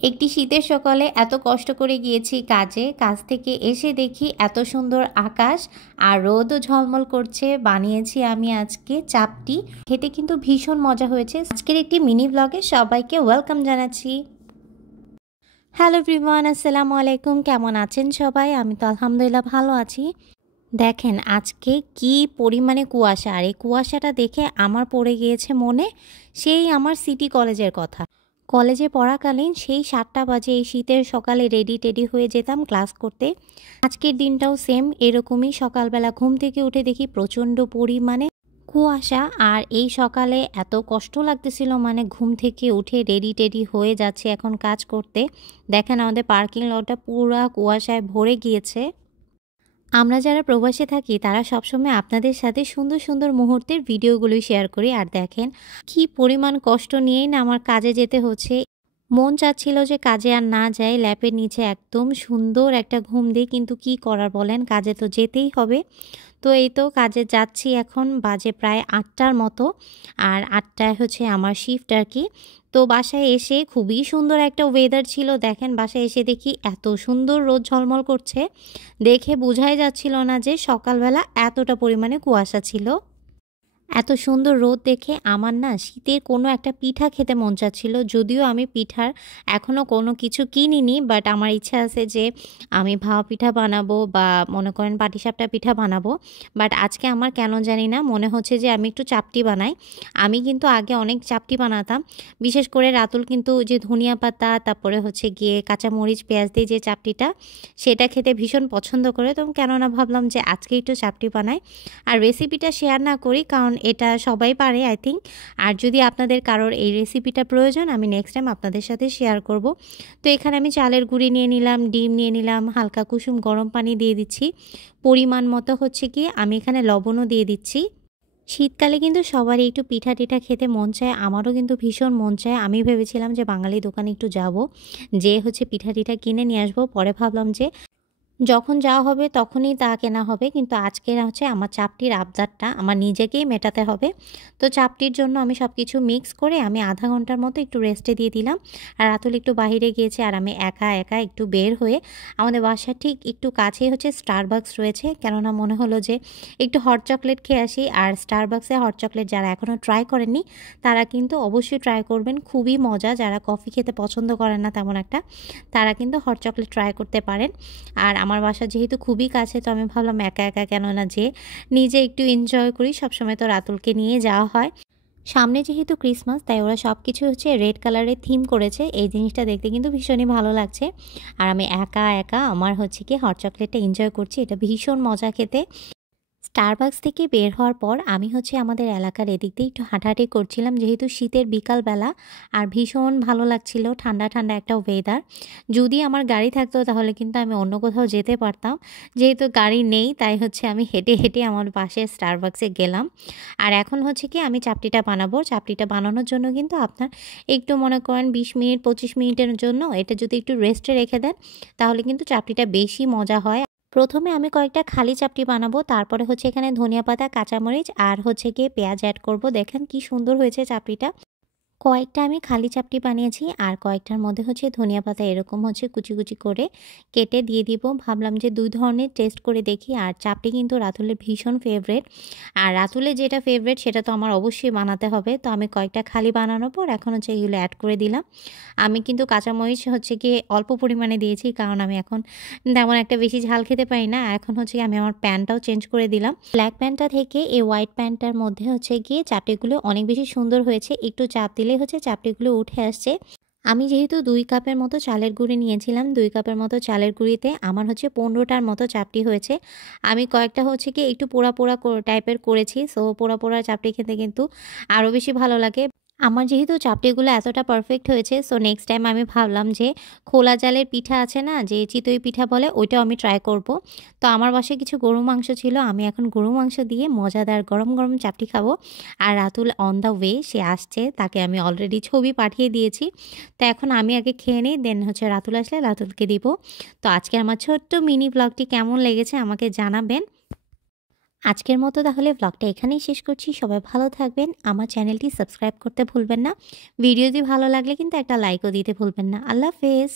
একটি শীতের সকালে এত কষ্ট করে গিয়েছি কাজে, কাজ থেকে এসে দেখি এত সুন্দর আকাশ আর রোদও ঝলমল করছে। বানিয়েছি আমি আজকে চাপটি, খেতে কিন্তু ভীষণ মজা হয়েছে। আজকের একটি মিনি ব্লগে সবাইকে ওয়েলকাম জানাচ্ছি। হ্যালো এভরিওয়ান, আসসালামু আলাইকুম। কেমন আছেন সবাই? আমি তো আলহামদুলিল্লাহ ভালো আছি। দেখেন আজকে কি পরিমাণে কুয়াশা, আর এই কুয়াশাটা দেখে আমার পড়ে গিয়েছে মনে সেই আমার সিটি কলেজের কথা। কলেজে পড়াকালীন সেই 7টা বাজে এই শীতের সকালে রেডি টেডি হয়ে যেতাম ক্লাস করতে। আজকের দিনটাও সেম এরকমই। সকালবেলা ঘুম থেকে উঠে দেখি প্রচণ্ড পরিমাণে কুয়াশা, আর এই সকালে এত কষ্ট লাগতেছিল, মানে ঘুম থেকে উঠে রেডি টেডি হয়ে যাচ্ছে এখন কাজ করতে। দেখেন আমাদের পার্কিং লটটা পুরা কুয়াশায় ভরে গিয়েছে। আমরা যারা প্রবাসে থাকি তারা সবসময় আপনাদের সাথে সুন্দর সুন্দর মুহূর্তের ভিডিওগুলো শেয়ার করি। আর দেখেন কি পরিমাণ কষ্ট নিয়েই না আমার কাজে যেতে হচ্ছে। মন চাচ্ছিল যে কাজে আর না যাই, ল্যাপের নিচে একদম সুন্দর একটা ঘুম দিই, কিন্তু কি করার বলেন, কাজে তো যেতেই হবে। তো এই তো কাজে যাচ্ছি, এখন বাজে প্রায় 8টার মতো। আর 8টায় হচ্ছে আমার শিফট আর কি। তো বাসায় এসে খুবই সুন্দর একটা ওয়েদার ছিল। দেখেন বাসায় এসে দেখি এত সুন্দর রোদ ঝলমল করছে, দেখে বোঝাই যাচ্ছিল না যে সকালবেলা এতটা পরিমাণে কুয়াশা ছিল। এত সুন্দর রোদ দেখে আমার না শীতের কোনো একটা পিঠা খেতে মন চাচ্ছিল। যদিও আমি পিঠার এখনও কোনো কিছু কিনিনি, বাট আমার ইচ্ছা আছে যে আমি ভাপা পিঠা বানাবো বা মনে করেন পাটিসাপটা পিঠা বানাবো। বাট আজকে আমার কেন জানি না মনে হচ্ছে যে আমি একটু চাপটি বানাই। আমি কিন্তু আগে অনেক চাপটি বানাতাম, বিশেষ করে রাতুল কিন্তু যে ধনিয়া পাতা তারপরে হচ্ছে গিয়ে কাঁচামরিচ পেঁয়াজ দিয়ে যে চাপটিটা, সেটা খেতে ভীষণ পছন্দ করে। তো কেননা ভাবলাম যে আজকে একটু চাপটি বানাই আর রেসিপিটা শেয়ার না করি, কারণ এটা সবাই পারে আই থিঙ্ক। আর যদি আপনাদের কারোর এই রেসিপিটা প্রয়োজন আমি নেক্সট টাইম আপনাদের সাথে শেয়ার করব। তো এখানে আমি চালের গুঁড়ি নিয়ে নিলাম, ডিম নিয়ে নিলাম, হালকা কুসুম গরম পানি দিয়ে দিচ্ছি, পরিমাণ মতো হচ্ছে কি আমি এখানে লবণও দিয়ে দিচ্ছি। শীতকালে কিন্তু সবারই একটু পিঠা টিঠা খেতে মন চায়, আমারও কিন্তু ভীষণ মন চায়। আমি ভেবেছিলাম যে বাঙালি দোকানে একটু যাব, যে হচ্ছে পিঠা টিঠা কিনে নিয়ে আসবো। পরে ভাবলাম যে যখন যাওয়া হবে তখনই তা কেনা হবে, কিন্তু আজকে হচ্ছে আমার চাপটির আবদারটা আমার নিজেকেই মেটাতে হবে। তো চাপটির জন্য আমি সব কিছু মিক্স করে আমি আধা ঘন্টার মতো একটু রেস্টে দিয়ে দিলাম। আর রাতুল একটু বাইরে গিয়েছে, আর আমি একা একা একটু বের হয়ে আমাদের বাসার ঠিক একটু কাছেই হচ্ছে স্টারবাকস রয়েছে, কেননা মনে হলো যে একটু হট চকলেট খেয়ে আসি। আর স্টারবাক্সে হট চকলেট যারা এখনও ট্রাই করেননি তারা কিন্তু অবশ্যই ট্রাই করবেন, খুবই মজা। যারা কফি খেতে পছন্দ করেন না তেমন একটা, তারা কিন্তু হট চকলেট ট্রাই করতে পারেন। আর আমার বাসা যেহেতু খুবই কাছে, তো আমি ভাবলাম একা একা কেন না, যে নিজে একটু এনজয় করি। সবসময় তো রাতুলকে নিয়ে যাওয়া হয়। সামনে যেহেতু ক্রিসমাস, তাই ওরা সব কিছু হচ্ছে রেড কালারের থিম করেছে। এই জিনিসটা দেখতে কিন্তু ভীষণই ভালো লাগছে। আর আমি একা একা আমার হচ্ছে কি হট চকলেটটা এনজয় করছি, এটা ভীষণ মজা খেতে। স্টারবাকস থেকে বের হওয়ার পর আমি হচ্ছে আমাদের এলাকার এদিক দিয়ে একটু হাঁটাহাঁটি করছিলাম, যেহেতু শীতের বিকালবেলা আর ভীষণ ভালো লাগছিল, ঠান্ডা ঠান্ডা একটা ওয়েদার। যদি আমার গাড়ি থাকতো তাহলে কিন্তু আমি অন্য কোথাও যেতে পারতাম, যেহেতু গাড়ি নেই তাই হচ্ছে আমি হেঁটে হেঁটে আমার পাশের স্টারবাকসে গেলাম। আর এখন হচ্ছে কি আমি চাপটিটা বানাবো। চাপটিটা বানানোর জন্য কিন্তু আপনার একটু মনে করেন 20 মিনিট 25 মিনিটের জন্য এটা যদি একটু রেস্টে রেখে দেন তাহলে কিন্তু চাপটিটা বেশি মজা হয়। প্রথমে আমি কয়েকটা খালি চাপটি বানাবো, তারপরে হচ্ছে এখানে ধনিয়া পাতা, কাঁচামরিচ আর হচ্ছে গিয়ে পেঁয়াজ অ্যাড করব। দেখেন কি সুন্দর হয়েছে চাপটিটা। কয়েকটা আমি খালি চাপটি বানিয়েছি, আর কয়েকটার মধ্যে হচ্ছে ধনিয়া পাতা এরকম হচ্ছে কুচি কুচি করে কেটে দিয়ে দিব। ভাবলাম যে দুই ধরনের টেস্ট করে দেখি। আর চাপটি কিন্তু রাতুলের ভীষণ ফেভারেট, আর রাতুলের যেটা ফেভারেট সেটা তো আমার অবশ্যই বানাতে হবে। তো আমি কয়েকটা খালি বানানোর পর এখন হচ্ছে এগুলো অ্যাড করে দিলাম। আমি কিন্তু কাঁচামরিচ হচ্ছে গিয়ে অল্প পরিমাণে দিয়েছি, কারণ আমি এখন তেমন একটা বেশি ঝাল খেতে পারি না। এখন হচ্ছে আমি আমার প্যানটাও চেঞ্জ করে দিলাম, ব্ল্যাক প্যানটা থেকে এই হোয়াইট প্যানটার মধ্যে হচ্ছে গিয়ে চাপটিগুলো অনেক বেশি সুন্দর হয়েছে। একটু চাপ দিলে হচ্ছে চাপটিগুলো উঠে আসছে। আমি যেহেতু 2 কাপের মতো চালের গুঁড়ি নিয়েছিলাম, 2 কাপের মতো চালের গুঁড়িতে আমার হচ্ছে 15টার মতো চাপটি হয়েছে। আমি কয়েকটা হচ্ছে কি একটু পোড়া পোড়া টাইপের করেছি, সো পোড়া পোড়া চাপটি খেতে কিন্তু আরও বেশি ভালো লাগে। আমার যেহেতু চাপটিগুলো এতটা পারফেক্ট হয়েছে, সো নেক্সট টাইম আমি ভাবলাম যে খোলা চালের পিঠা আছে না, যে চিতই পিঠা বলে, ওইটাও আমি ট্রাই করব। তো আমার বাসায় কিছু গরু মাংস ছিল, আমি এখন গরু মাংস দিয়ে মজাদার গরম গরম চাপটি খাবো। আর রাতুল অন দ্য ওয়ে, সে আসছে, তাকে আমি অলরেডি ছবি পাঠিয়ে দিয়েছি। তো এখন আমি আগে খেয়ে নিই, দেন হচ্ছে রাতুল আসলে রাতুলকে দিব। তো আজকে আমার ছোট্ট মিনি ব্লগটি কেমন লেগেছে আমাকে জানাবেন। আজকের মতো তাহলে ব্লগটা এখানেই শেষ করছি। সবাই ভালো থাকবেন। আমার চ্যানেলটি সাবস্ক্রাইব করতে ভুলবেন না। ভিডিওটি ভালো লাগলে কিন্তু একটা লাইকও দিতে ভুলবেন না। আল্লাহ হাফেজ।